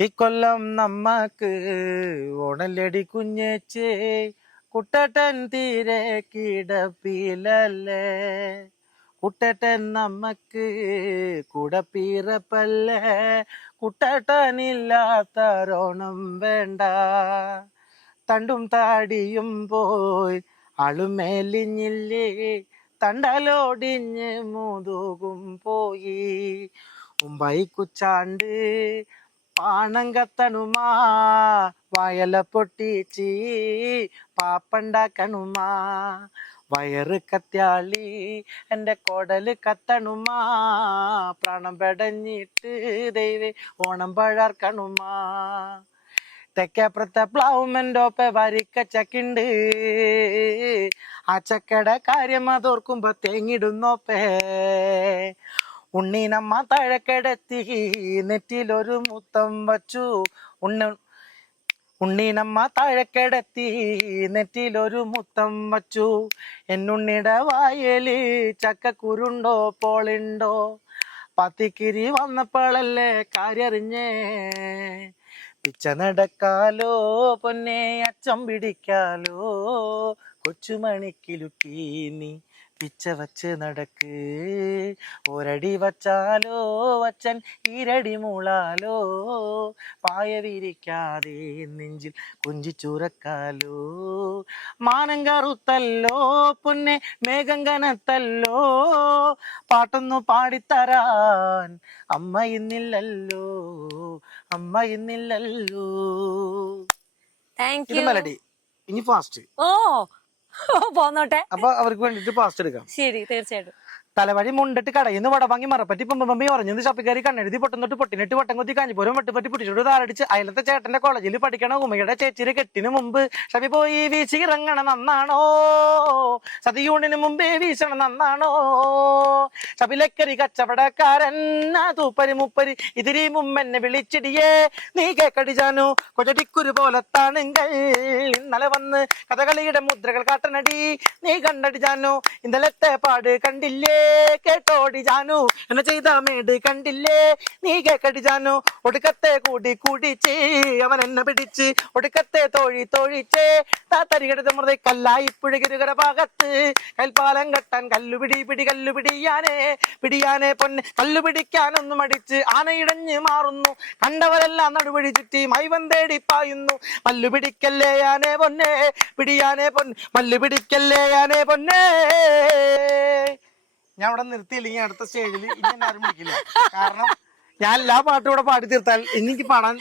ഇക്കൊല്ലം നമ്മക്ക് ഓണല്ലടി കുഞ്ഞേച്ചേ, കുട്ടട്ടൻ തീരെ കിടപ്പിലല്ലേ. കുട്ടട്ടൻ നമ്മക്ക് കുടപ്പീറപ്പല്ലേ, കുട്ടട്ടനില്ലാത്തരോണം വേണ്ട. തണ്ടും താടിയും പോയി അളുമേലിഞ്ഞില്ലേ, തണ്ടലോടിഞ്ഞ് മുതുകും പോയി. ഉമ്പൈ കുച്ചാണ്ട് പാണം കത്തണുമാ, വയല പൊട്ടിച്ചി പാപ്പണ്ടാക്കണുമാ. വയറ് കത്യാളി എൻ്റെ കൊടല് കത്തണുമാ, പ്രാണം പെടഞ്ഞിട്ട് ദൈവേ ഓണം പഴർക്കണുമാ. തെക്കേപ്പുറത്തെ പ്ലാവുമെൻ്റോപ്പെ വരിക്ക ചക്കിണ്ട്, ആ ചക്കയുടെ കാര്യം അതോർക്കുമ്പോ തേങ്ങിടുന്നോപ്പേ. ഉണ്ണീനമ്മ തഴക്കെടത്തി നെറ്റിലൊരു മുത്തം വച്ചു. ഉണ്ണീനമ്മ താഴെക്കിടത്തി നെറ്റിലൊരു മുത്തം വച്ചു. എന്നുണ്ണിയുടെ വായല് ചക്കക്കുരുണ്ടോ പോളുണ്ടോ, പത്തിക്കിരി വന്നപ്പോഴല്ലേ കാര്യറിഞ്ഞേ. പിച്ച നടക്കാലോ പൊന്നെ അച്ചം പിടിക്കാലോ, കൊച്ചുമണിക്കിലുക്കി നീ പിച്ച വച്ച് നടക്ക്. ഒരടി വച്ചാലോ വച്ചൻ ഈരടി മൂളാലോ, പായ വിരിക്കാതെ നെഞ്ചിൽ കുഞ്ചിച്ചുറക്കാലോ. മാനം കറുത്തല്ലോ പൊന്നെ മേഘം കനത്തല്ലോ, പാട്ടൊന്നു പാടിത്തരാൻ അമ്മ ഇന്നില്ലല്ലോ, അമ്മ ഇന്നില്ലല്ലോ. താങ്ക് ഇത് യു. മെലഡി. ഇനി ഫാസ്റ്റ്. ഓ പോന്നോട്ടെ. അപ്പൊ അവർക്ക് വേണ്ടിട്ട് ഫാസ്റ്റ് എടുക്കാം. ശരി, തീർച്ചയായിട്ടും. തലവഴി മുണ്ടിട്ട് കടയിന്ന് വടവാങ്ങി മറപ്പറ്റി പമ്പി ഉറഞ്ഞത് ചപ്പിക്കാരി കണ്ണെഴുതി പൊട്ടുന്നോട്ട് പൊട്ടിനിട്ട് വട്ടം കുത്തി കാഞ്ഞിപ്പോരും വെട്ടുപറ്റി പിടിച്ചിട്ട് താരടിച്ച് അയലത്തെ ചേട്ടന്റെ കോളേജിൽ പഠിക്കണ ഉമയുടെ ചേച്ചിയുടെ കെട്ടിന് മുമ്പ് ഷബി പോയി വീശി ഇറങ്ങണ നന്നാണോ, സതിയൂണിന് മുമ്പേ വീശണ നന്നാണോ. ഷബിലക്കരി കച്ചവടക്കാരൻ തൂപ്പരി മുപ്പരി ഇതിരി മുമ്മെന്നെ വിളിച്ചിടിയേ, നീ കേക്കടിജാനു കൊച്ചടിക്കുരു പോലത്താണെങ്കിൽ ഇന്നലെ വന്ന് കഥകളിയുടെ മുദ്രകൾ കാട്ടനടി. നീ കണ്ടടിജാനു ഇന്നലത്തെ പാട് കണ്ടില്ലേ, കേട്ടോടി ജാനു എന്നെ ചെയ്ത മേട് കണ്ടില്ലേ. നീ കേക്കടി ജാനു ഒടുക്കത്തെ കൂടി കൂടിച്ച് അവൻ എന്നെ പിടിച്ച് ഒടുക്കത്തെ തോഴിച്ചേ. താത്തരികട മൃത കല്ലായി പുഴകിരുകര ഭാഗത്ത് കൽപ്പാലം കെട്ടാൻ കല്ലുപിടി പിടിയാനെ പൊന്നെ കല്ലു പിടിക്കാനൊന്നും അടിച്ച് ആനയിടഞ്ഞ് മാറുന്നു. കണ്ടവരെല്ലാം നടുവഴി ചുറ്റി മൈവൻ തേടി പായുന്നു. മല്ലു പിടിക്കല്ലേ ആനെ പൊന്നെ, പിടിയാനെ പൊന്നെ, മല്ലു പിടിക്കല്ലേ ആനെ പൊന്നെ. ഞാൻ ഇവിടെ നിർത്തിയില്ലെങ്കിൽ അടുത്ത സ്റ്റേജിൽ ഇനി എന്നെ ആരും വിളിക്കില്ല. കാരണം ഞാൻ എല്ലാ പാട്ടും കൂടെ പാടി തീർത്താൽ എനിക്ക് പാടാൻ